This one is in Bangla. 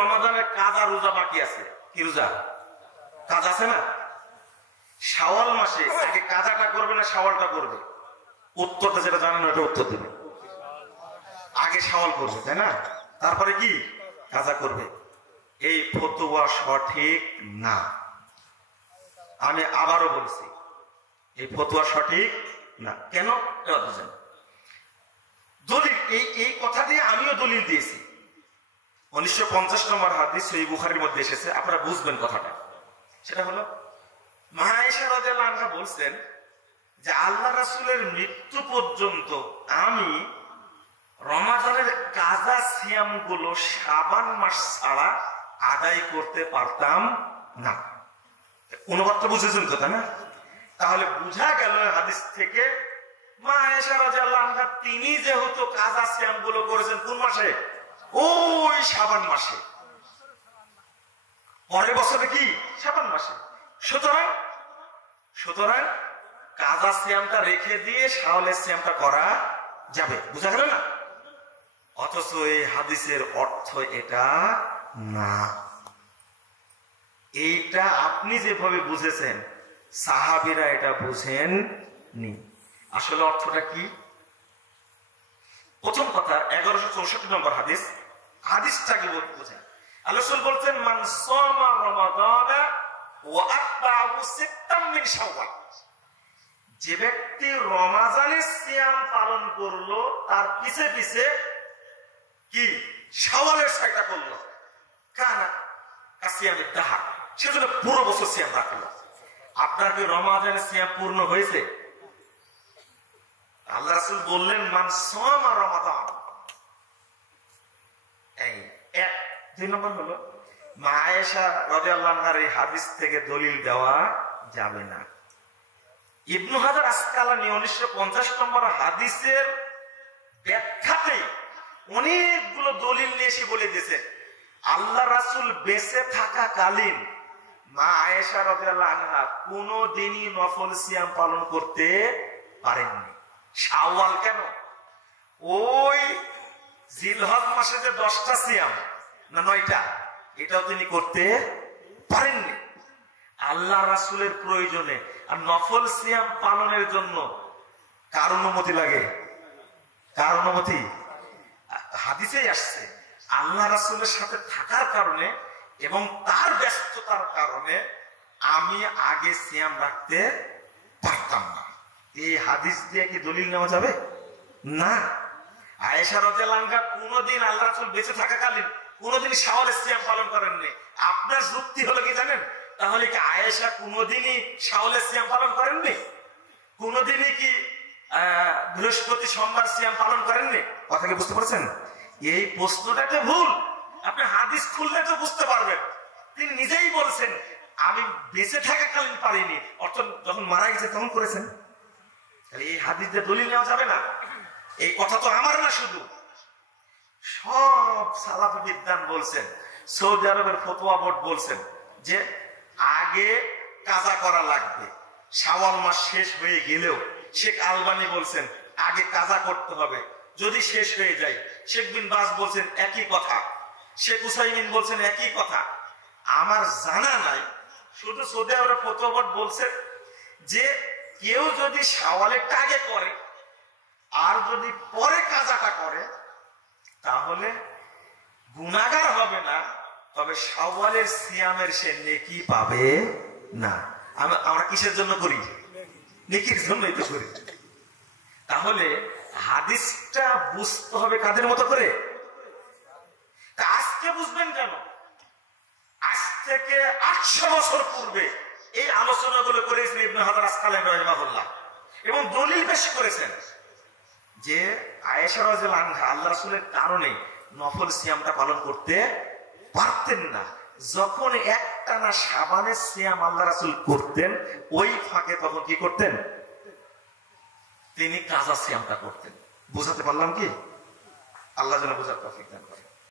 রমাদানের কাজা রোজা বাকি আছে। কি রোজা? কাজ আছে না? শাওয়াল মাসে আগে কাজাটা করবে না শাওয়ালটা করবে? উত্তরটা যেটা জানেন ওটা উত্তর দেবে। আগে শাওয়াল করবে, তাই না? তারপরে কি কাজা করবে। এই ফতোয়া সঠিক না। আমি আবারও বলছি, এই ফতোয়া সঠিক না। কেন? বুঝেন, দলিল এই কথা দিয়ে আমিও দলিল দিয়েছি। 1950 নম্বর হাদিস সহিহ বুখারীর মধ্যে এসেছে, আপনারা বুঝবেন কথাটা। সেটা হলো মা আয়েশা রাদিয়াল্লাহু আনহা বলছেন যে আল্লাহ রাসূলের মৃত্যু পর্যন্ত আমি রমাদানের কাজা সিয়াম গুলো শাবান মাস ছাড়া আদায় করতে পারতাম না। অনুবাদটা বুঝেছেন তো, তাই না? তাহলে বোঝা গেল হাদিস থেকে মা আয়েশা রাদিয়াল্লাহু আনহা তিনি যেহেতু কাজা সিয়াম গুলো করেছেন কোন মাসে? ওই শাবান মাসে, পরের বছরে কি শাবান মাসে। সুতরাং কাজা সিয়ামটা রেখে দিয়ে শাওয়ালের সিয়ামটা করা যাবে। বুঝা গেল না? অথচ এই হাদিসের অর্থ এটা না। এইটা আপনি যেভাবে বুঝেছেন সাহাবীরা এটা বুঝেন নি। আসলে অর্থটা কি? প্রথম কথা 1164 নম্বর হাদিস, হাদিসটাকে বোঝেন। আল্লাহ রাসূল বলছেন মান সামা রমাদানা ওয়া আতবাহু সিত্তাম মিন শাওয়াল, যে ব্যক্তি রমাদানের সিয়াম পালন করলো তার পিছে পিছে কি শাওয়ালের 6টা করলো, কানা কাসিয়ামিদ দাহর, সেজন্য পুরো বছর সিয়াম রাখলো। আপনার কি রমাদানের সিয়াম পূর্ণ হয়েছে? আল্লাহ রাসূল বললেন মান সামা রমাদান। এই এক। দুই নম্বর হলো মা আয়েশা রাদিয়াল্লাহু আনহার এই হাদিস থেকে দলিল দেওয়া যাবে না। ইবনু হাজার আসকালানী 1950 নম্বর হাদিসের ব্যাখ্যাতে অনেকগুলো দলিল নিয়ে এসে বলে দিয়েছে আল্লাহ রাসূল বেঁচে থাকাকালীন মা আয়েশা রাদিয়াল্লাহু আনহা কোনদিনই নফল সিয়াম পালন করতে পারেননি। শাওয়াল কেন, ওই জিলহজ মাসে যে 10টা সিয়াম না 9টা, এটাও তিনি করতে পারেননি। আল্লাহ রাসূলের প্রয়োজনে আর নফল সিয়াম পালনের জন্য কার অনুমতি লাগে? কার অনুমতি? হাদিসেই আসছে আল্লাহ রাসূলের সাথে থাকার কারণে এবং তার ব্যস্ততার কারণে আমি আগে সিয়াম রাখতে পারতাম না। এই হাদিস দিয়ে কি দলিল নেওয়া যাবে না। আয়েশা রাদিয়াল্লাহু আনহা কোনদিন আল্লাহ রাসূল বেঁচে থাকাকালীন কোনদিন শাওয়ালের সিয়াম পালন করেননি। আপনার যুক্তি হলো কি জানেন? তাহলে কি আয়েশা কোনদিনই শাওয়ালের সিয়াম পালন করেননি? কোনদিনই কি বৃহস্পতি সোমবার সিয়াম পালন করেননি? কথা কি বুঝতে পারছেন? এই প্রশ্নটাকে ভুল। আপনি হাদিস খুললে তো বুঝতে পারবেন। তিনি নিজেই বলছেন আমি বেঁচে থাকাকালীন পারিনি, অর্থাৎ যখন মারা গেছে তখন করেছেন। এই হাদিস দিয়ে দলিল নেওয়া যাবে না। এই কথা তো আমার না, শুধু সব সালাফি বিদ্বান বলছেন, সৌদি আরবের ফতোয়া বোর্ড বলছেন যে আগে কাজা করা লাগবে। শাওয়াল মাস শেষ হয়ে গেলেও শেখ আলবানী বলছেন আগে কাজা করতে হবে যদি শেষ হয়ে যায়। শেখ বিন বাজ বলছেন একই কথা, শেখ উসাইমিন বলছেন একই কথা। আমার জানা নাই, শুধু সৌদি আরবের ফতোয়া বোর্ড বলছে যে কেউ যদি শাওয়ালেরটা আগে করে আর যদি পরে কাজাটা করে তাহলে গুনাহগার হবে না, তবে শাওয়ালের সিয়ামের সে নেকি পাবে না। আমরা কিসের জন্য করি? নেকির জন্যই তো করি। তাহলে হাদিসটা বুঝতে হবে কাদের মতো করে? আজকে বুঝবেন কেন? আজ থেকে 800 বছর পূর্বে এই আলোচনাগুলো করেছেন ইবনে হাজার আসকালানী রাহিমাহুল্লাহ এবং দলিল পেশ করেছেন যে আয়েশা রাদিয়াল্লাহু আনহা আল্লাহ রাসূলের কারণে নফল সিয়ামটা পালন করতে পারতেন না। যখন একটানা শাবানের সিয়াম আল্লাহ রাসূল করতেন, ওই ফাঁকে তখন কি করতেন? তিনি কাজা সিয়ামটা করতেন। বুঝাতে পারলাম কি? আল্লাহ যেন বোঝার তৌফিক দান করেন।